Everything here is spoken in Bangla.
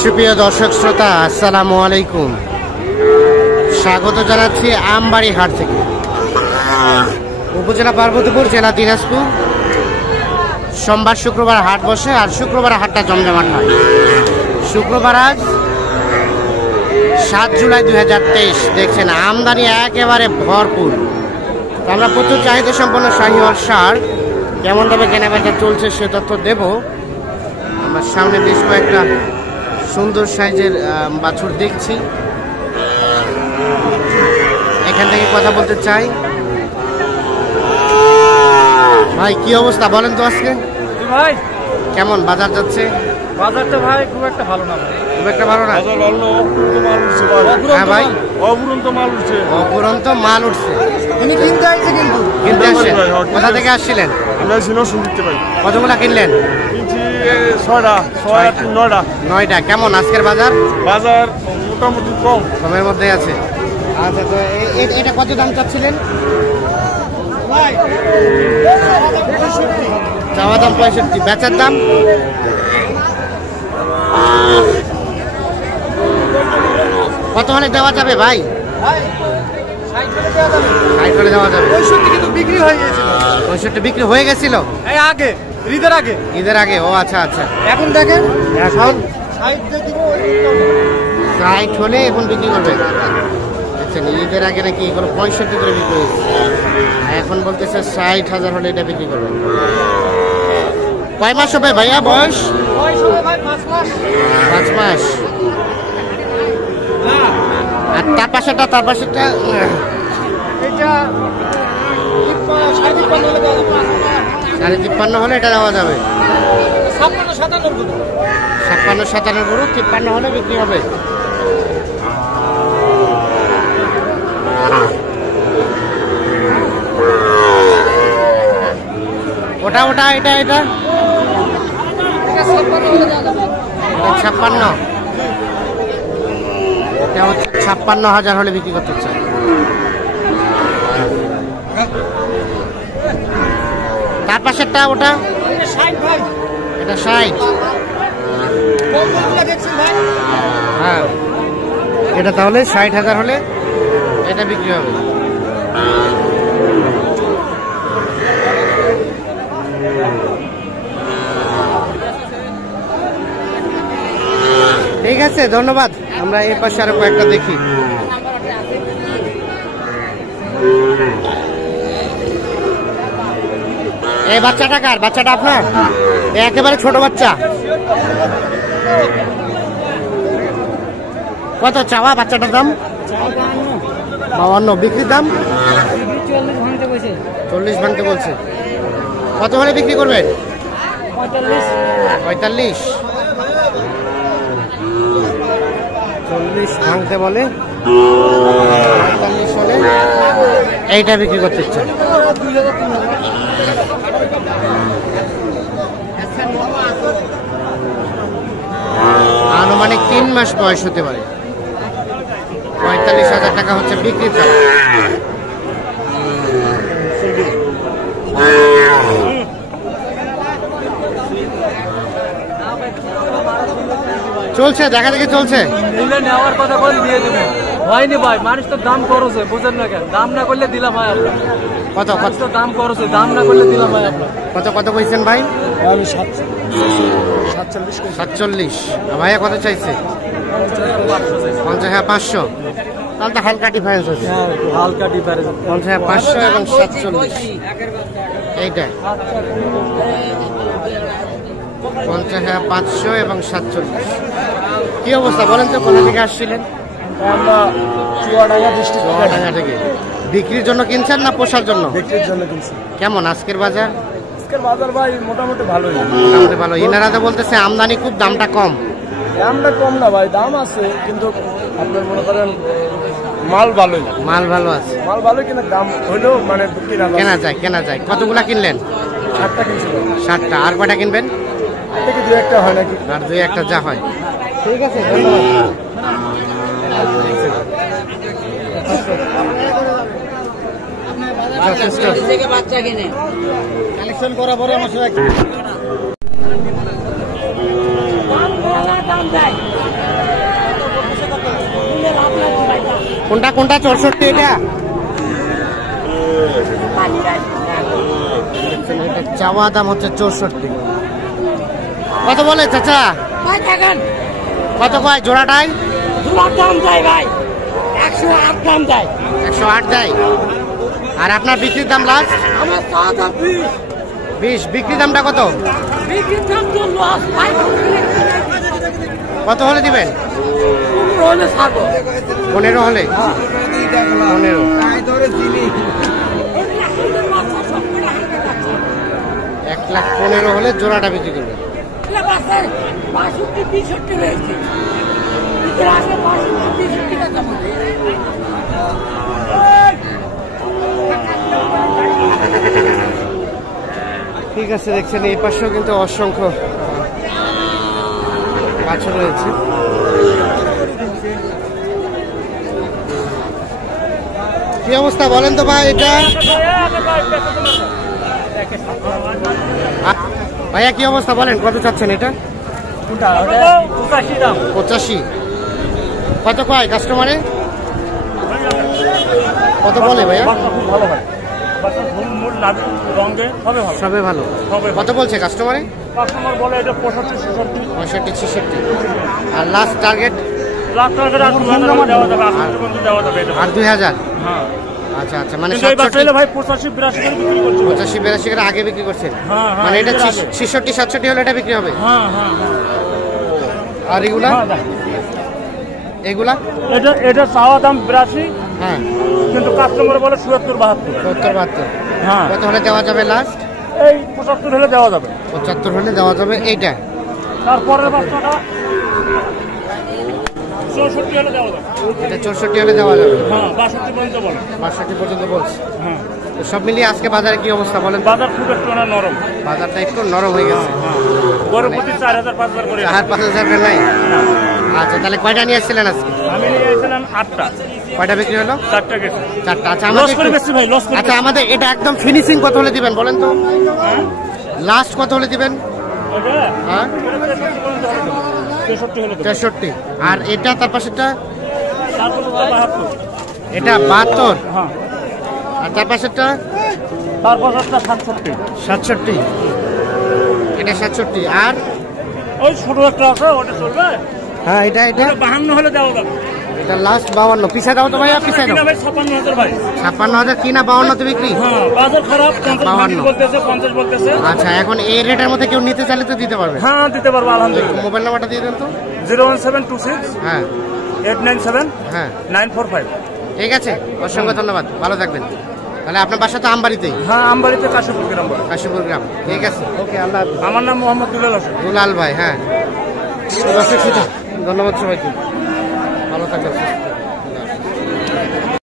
সুপ্রিয় দর্শক শ্রোতা, আসসালামু আলাইকুম। স্বাগত জানাচ্ছি আমবাড়ি হাট থেকে, উপজেলা পার্বতীপুর, জেলা দিনাজপুর। সোমবার শুক্রবার হাট বসে, আর শুক্রবার হাটটা জমজমাট হয়। শুক্রবার আজ 7 জুলাই 2023। দেখছেন আমদানি একেবারে ভরপুর। আমরা প্রচুর চাহিদা সম্পন্ন শাহিওয়াল ষাঁড় কেমন দামে কেনাবেচা চলছে সে তথ্য দেব। আমার সামনে বেশ কয়েকটা সুন্দর সাইজের বাছুর দেখছি, এখান থেকে কথা বলতে চাই। ভাই কি অবস্থা বলেন তো আজকে? ভাই কেমন বাজার যাচ্ছে? বাজারটা ভাই খুব একটা ভালো না, খুব একটা ভালো না। হ্যাঁ ভাই, অপুরন্ত মাল উঠছে, অপুরন্ত মাল উঠছে। তিনি কিনতে আসছে, কিন্তু কিনতে আসছেন? কোথা থেকে আসছিলেন? কতগুলা কিনলেন? কিনছি 9টা। কেমন আজকের বাজার? বাজার মোটামুটি কম, কমের মধ্যে আছে। আচ্ছা, তো এটা কত দাম চাচ্ছিলেন? চাওয়া দাম 65, বেচার দাম কত হলে দেওয়া যাবে ভাই? 60 করে দেওয়া যাবে। 65 কিন্তু বিক্রি হয়ে গেছিল। 65 বিক্রি হয়ে গেছিল এই আগে, ঈদের আগে। ঈদের আগে? ও আচ্ছা আচ্ছা। এখন দেখেন, এখন 60 দিয়ে দিব, 60 হলে এখন বিক্রি করবে। আচ্ছা, ঈদের আগে নাকি এগুলো 65 করে বিক্রি হয়েছে, এখন বলতেছে 60,000 হলে এটা বিক্রি করবে। কয় মাস হবে ভাইয়া বয়স? বয়স হবে ভাই 5 মাস। 5 মাস। আর তার পাশেটা এটা 53 হলে এটা দেওয়া যাবে। 56-57 গরু। 56-57 গরু 53 হলে বিক্রি হবে। ওটা এটা 56। এটা হচ্ছে 56,000 হলে বিক্রি করতে চাই। তার পাশেরটা ওটা 60 ভাই, এটা 60। কতগুলো দেখছেন ভাই? হ্যাঁ, এটা তাহলে 60,000 হলে এটা বিক্রি হবে। ঠিক আছে, ধন্যবাদ। আমরা এই পাশে আরো কয়েকটা দেখি। এই বাচ্চাটা কার? বাচ্চাটা আপনার? একেবারে ছোট বাচ্চা। কত চাওয়া বাচ্চাটার দাম? 52। বিক্রির দাম 40 ভাঙতে বলছে। কত হলে বিক্রি করবেন? 45। 40 ভাঙতে বলে, 45 হলে এইটা বিক্রি করতে ইচ্ছে। আনুমানিক 3 মাস বয়স হতে পারে। 45,000 টাকা হচ্ছে বিক্রির দাম। চলছে, দেখা দেখি চলছে। নেওয়ার কথা বলে দিয়ে দেবেন, হয়নি ভাই। মানুষ তো দাম করছে, বুঝেন না কেন? দাম না করলে দিলাম ভাই আপনার। কত তো দাম করছে, দাম না করলে দিলাম ভাই আপনার। কত কইছেন ভাই? আমি 47। ভাইয়া কত চাইছে? 50,500। তাহলে তো হালকা ডিফারেন্স হচ্ছে। হালকা ডিফারেন্স। 50,500 এবং 47। এইটা 50,500 এবং 47। কি অবস্থা বলেন তো, কোথা থেকে আসছিলেন? আমরা চুয়াডাঙ্গা ডিস্ট্রিক্ট। চুয়াডাঙ্গা থেকে। বিক্রির জন্য কিনছেন না পোষার জন্য? বিক্রির জন্য কিনছি। কেমন আজকের বাজার? আজকের বাজার ভাই মোটামুটি ভালোই। মোটামুটি ভালো। ইনারা তো বলতেছে আমদানি খুব, দামটা কম। দামটা কম না ভাই, দাম আছে, কিন্তু আপনার মনে করেন মাল ভালোই। মাল ভালো আছে, মাল ভালোই, কিন্তু দাম হইলেও মানে কেনা যায়। কতগুলা কিনলেন? 60টা কিনছি। 60টা। আর কয়টা কিনবেন? থেকে 2-1টা হয় নাকি? আর 2-1টা যা হয়। ঠিক আছে, ধন্যবাদ। যথেষ্ট বাচ্চা কিনে কালেকশন করা পরে আমার সাথে কোনটা কোনটা 64 এটা? এটা চাওয়া দাম হচ্ছে 64। কত বলে চাচা? কত কয় জোড়াটাই? দাম যায় ভাই 108 দাম যায়। 108 দেয়। আর আপনার বিক্রির দাম লাস্ট? আমার সাদা 20। বিক্রি দামটা কত? বিক্রির দাম তো লস ভাই। কত হলে দিবেন? হলে ছাড়বো 15 হলে? 15। 1,15,000 হলে জোড়াটা বিক্রি করবেন। ঠিক আছে, দেখছেন এই পাশেও কিন্তু অসংখ্য বাছুর রয়েছে। কি অবস্থা বলেন তো ভাই এটা? ভাইয়া কি অবস্থা বলেন, কত চাচ্ছেন এটা? 85। কত কয় কাস্টমারে? কত বলে ভাইয়া? খুব ভালো হয়, রঙে সবে ভালো। কত বলছে কাস্টমারে? কাস্টমার বলে এটা 65-66। 65-66। আর লাস্ট টার্গেট? লাখ টাকা আর 2000 দেওয়া যাবে, 80 পর্যন্ত দেওয়া যাবে এটা। আর 2000? হ্যাঁ। আচ্ছা আচ্ছা, মানে কিন্তু এই বাচ্চাগুলো ভাই 85-82 করে বিক্রি করছে। 85-82 করে আগে বিক্রি করছেন? হ্যাঁ, হ্যাঁ, মানে এটা এর আগে। 66-67 হলে এটা বিক্রি হবে? হ্যাঁ হ্যাঁ হ্যাঁ। আর এগুলা? এগুলা? এটা চাওয়া দাম 82, হ্যাঁ, কিন্তু কাস্টমার বলে 77-72। 70-72। হ্যাঁ। কত হলে দেওয়া যাবে লাস্ট? এই 75 হলে দেওয়া যাবে। 75 হলে দেওয়া যাবে এইটা। তারপরের বাচ্চাটা 64 হলে দেওয়া যাবে। এটা 64 হলে দেওয়া যাবে। হ্যাঁ, 62 পর্যন্ত বলে। 62 পর্যন্ত বলছে। হ্যাঁ। তো সব মিলিয়ে আজকে বাজারে কি অবস্থা বলেন? বাজার খুব একটু না নরম। বাজারটা একটু নরম হয়ে গেছে। গরু প্রতি 4000-5000 করে। 4-5 হাজার নাই? আচ্ছা, তাহলে কয়টা নিয়ে আসছিলেন আজকে? আমি নিয়ে এসেছিলাম 8টা। কয়টা বিক্রি হলো? 4টা গেছে। 4টা। আচ্ছা, লস আমাদের করে বেশি ভাই, লস করে। আচ্ছা, আমাদের এটা একদম ফিনিশিং কত হলে দিবেন বলেন তো? হ্যাঁ? লাস্ট কত হলে দিবেন? এটা? হ্যাঁ, 63 হলে দেবো। 63। আর এটা তার পাশেরটা? তারপরে 72। এটা 72। হ্যাঁ। আর তার পাশেরটা? তারপর একটা 67। 67। এটা 67। আর ওই ছোট একটা আছে, ওটা চলবে। হ্যাঁ, এটা 52 হলে দেওয়া যাবে। এটা লাস্ট 52। পিছা দাও তো ভাইয়া, পিছা দাও। কিনা ভাই 56,000 ভাই। 56,000 কিনা 52 বিক্রি? হ্যাঁ, বাজার খারাপ, 52 বলতেছে, 50 বলতেছে। আচ্ছা, এখন এই রেটের মধ্যে কেউ নিতে চাইলে তো দিতে পারবে? হ্যাঁ, দিতে পারবো আলহামদুলিল্লাহ। মোবাইল নাম্বারটা দিয়ে দেন তো। 01726 হ্যাঁ 897 হ্যাঁ, 945। ঠিক আছে, অসংখ্য ধন্যবাদ, ভালো থাকবেন। তাহলে আপনার বাসা তো আমবাড়িতেই? হ্যাঁ, আমবাড়িতে কাশীপুর গ্রাম বলে। কাশীপুর গ্রাম। ঠিক আছে, ওকে, আল্লাহ হাফেজ। আমার নাম মোহাম্মদ দুলাল হোসেন। দুলাল ভাই, হ্যাঁ। ধন্যবাদ সবাইকে, ভালো থাকবেন।